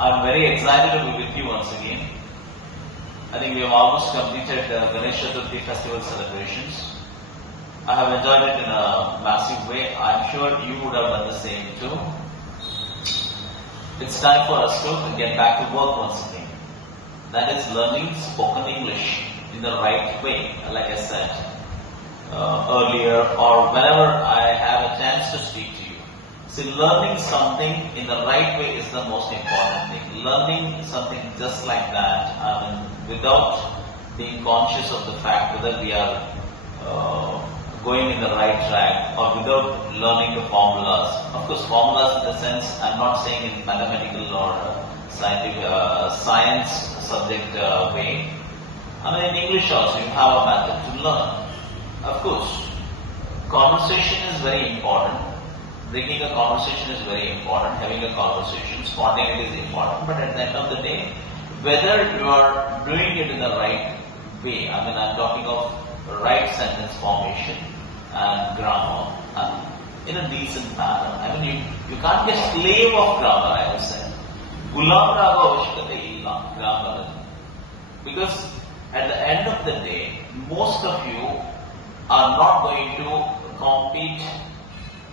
I'm very excited to be with you once again. I think we have almost completed the Ganesh Chaturthi festival celebrations. I have enjoyed it in a massive way. I'm sure you would have done the same too. It's time for us to get back to work once again. That is learning spoken English in the right way, like I said earlier, or whenever I have a chance to speak to you. See, learning something in the right way is the most important thing. Learning something just like that, without being conscious of the fact whether we are going in the right track, or without learning the formulas. Of course, formulas in the sense, I'm not saying in mathematical or scientific, science subject way. In English also, you have a method to learn. Of course, conversation is very important. Bringing a conversation is very important. Having a conversation, spontaneity is important. But at the end of the day, whether you are doing it in the right way, I'm talking of right sentence formation and grammar, in a decent manner. You can't be a slave of grammar, I would say. Gulam raga avashyakata illa grammar. Because at the end of the day, most of you are not going to compete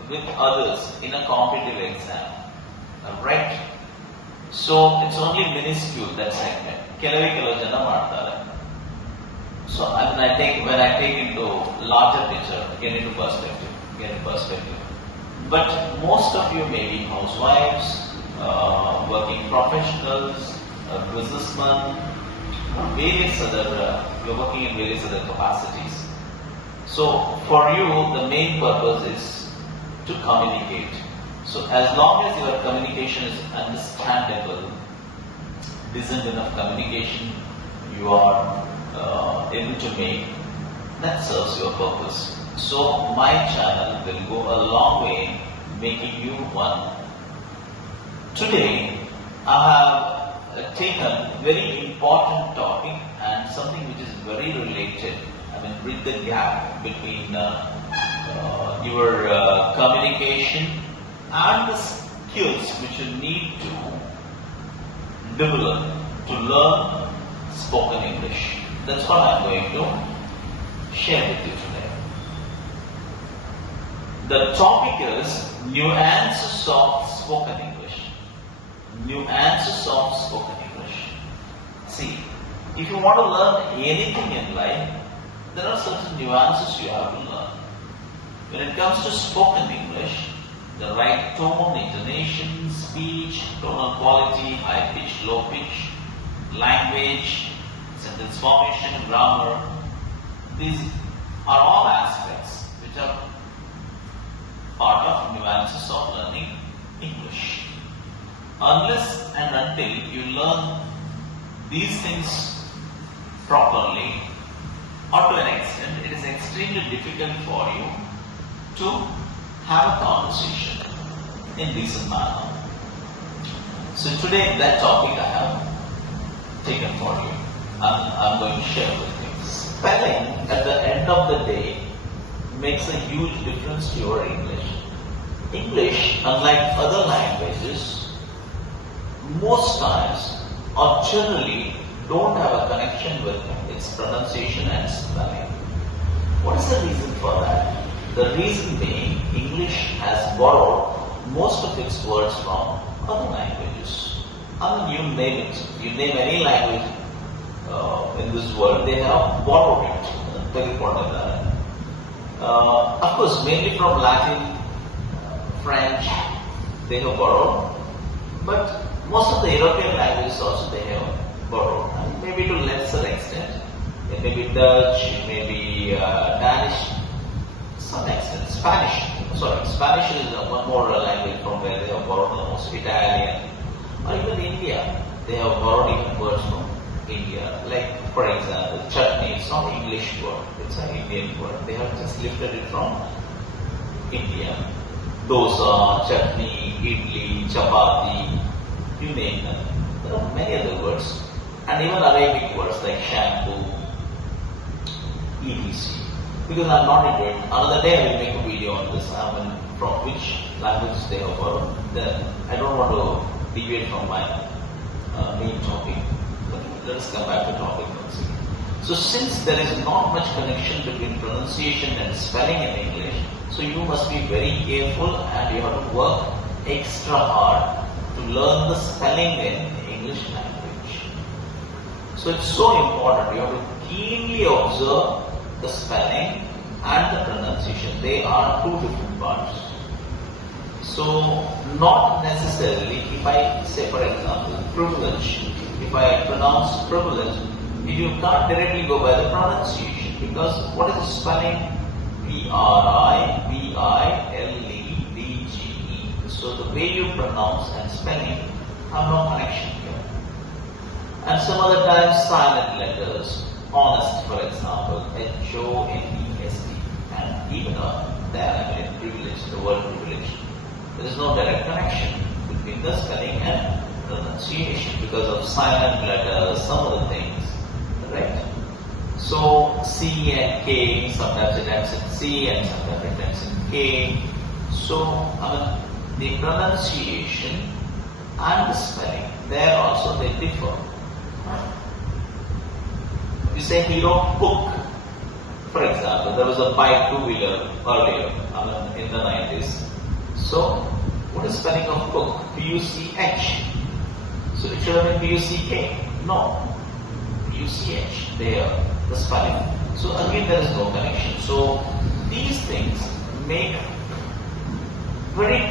with others in a competitive exam. Right? So it's only minuscule, that segment. Kelave jana ಮಾಡ್ತಾರೆ. So when I take into larger picture, get into perspective. But most of you may be housewives, working professionals, businessmen, you're working in various other capacities. So for you, the main purpose is to communicate. So as long as your communication is understandable, decent enough communication you are able to make, that serves your purpose. So my channel will go a long way making you one. Today I have taken a very important topic and something which is very related. Bridge the gap between your communication and the skills which you need to develop to learn spoken English. That's what I'm going to share with you today. The topic is nuances of spoken English. Nuances of spoken English. See, if you want to learn anything in life, there are certain nuances you have to learn. When it comes to spoken English, the right tone, intonation, speech, tonal quality, high pitch, low pitch, language, sentence formation, grammar, these are all aspects which are part of nuances of learning English. Unless and until you learn these things properly, or to an extent, it is extremely difficult for you to have a conversation in decent manner. So today, that topic I have taken for you. I'm going to share with you. Spelling at the end of the day makes a huge difference to your English. English, unlike other languages, most times or generally don't have a connection with its pronunciation and spelling. What is the reason for that? The reason being, English has borrowed most of its words from other languages. You name it. You name any language in this world, they have borrowed it. Very important. Of course, mainly from Latin, French, they have borrowed. But most of the European languages also they have borrowed. Maybe to lesser extent. It may be Dutch, it may be Danish, to some extent. Spanish is one more language from where they have borrowed the most. Italian, or even India, they have borrowed even words from India. Like, for example, chutney, it's not an English word, it's an Indian word. They have just lifted it from India. Dosa, chutney, idli, chapati, you name them. There are many other words. And even Arabic words like shampoo, etc. Because I'm not into it. Another day I will make a video on this. From which languages they have borrowed. Then I don't want to deviate from my main topic. Let us come back to topic once again. So since there is not much connection between pronunciation and spelling in English, so you must be very careful and you have to work extra hard to learn the spelling in English language. So it's so important. You have to keenly observe the spelling and the pronunciation. They are two different parts. So not necessarily, if I say for example privilege, if I pronounce privilege, you can't directly go by the pronunciation because what is the spelling? Privileged. So the way you pronounce and spelling have no connection here. And some other times silent letters, honest for example, HONEST, and even there privilege, the word privilege. There is no direct connection between the spelling and pronunciation because of silent letters, some other things, right? So C and K, sometimes it ends in C and sometimes it ends in K. So the pronunciation and the spelling, there also they differ. You say he wrote book. For example, there was a bike two-wheeler earlier, in the 90s. So, what is spelling of book? P-U-C-H. So it should have been P-U-C-K. No. P-U-C-H. There, the spelling. So again, there is no connection. So these things make very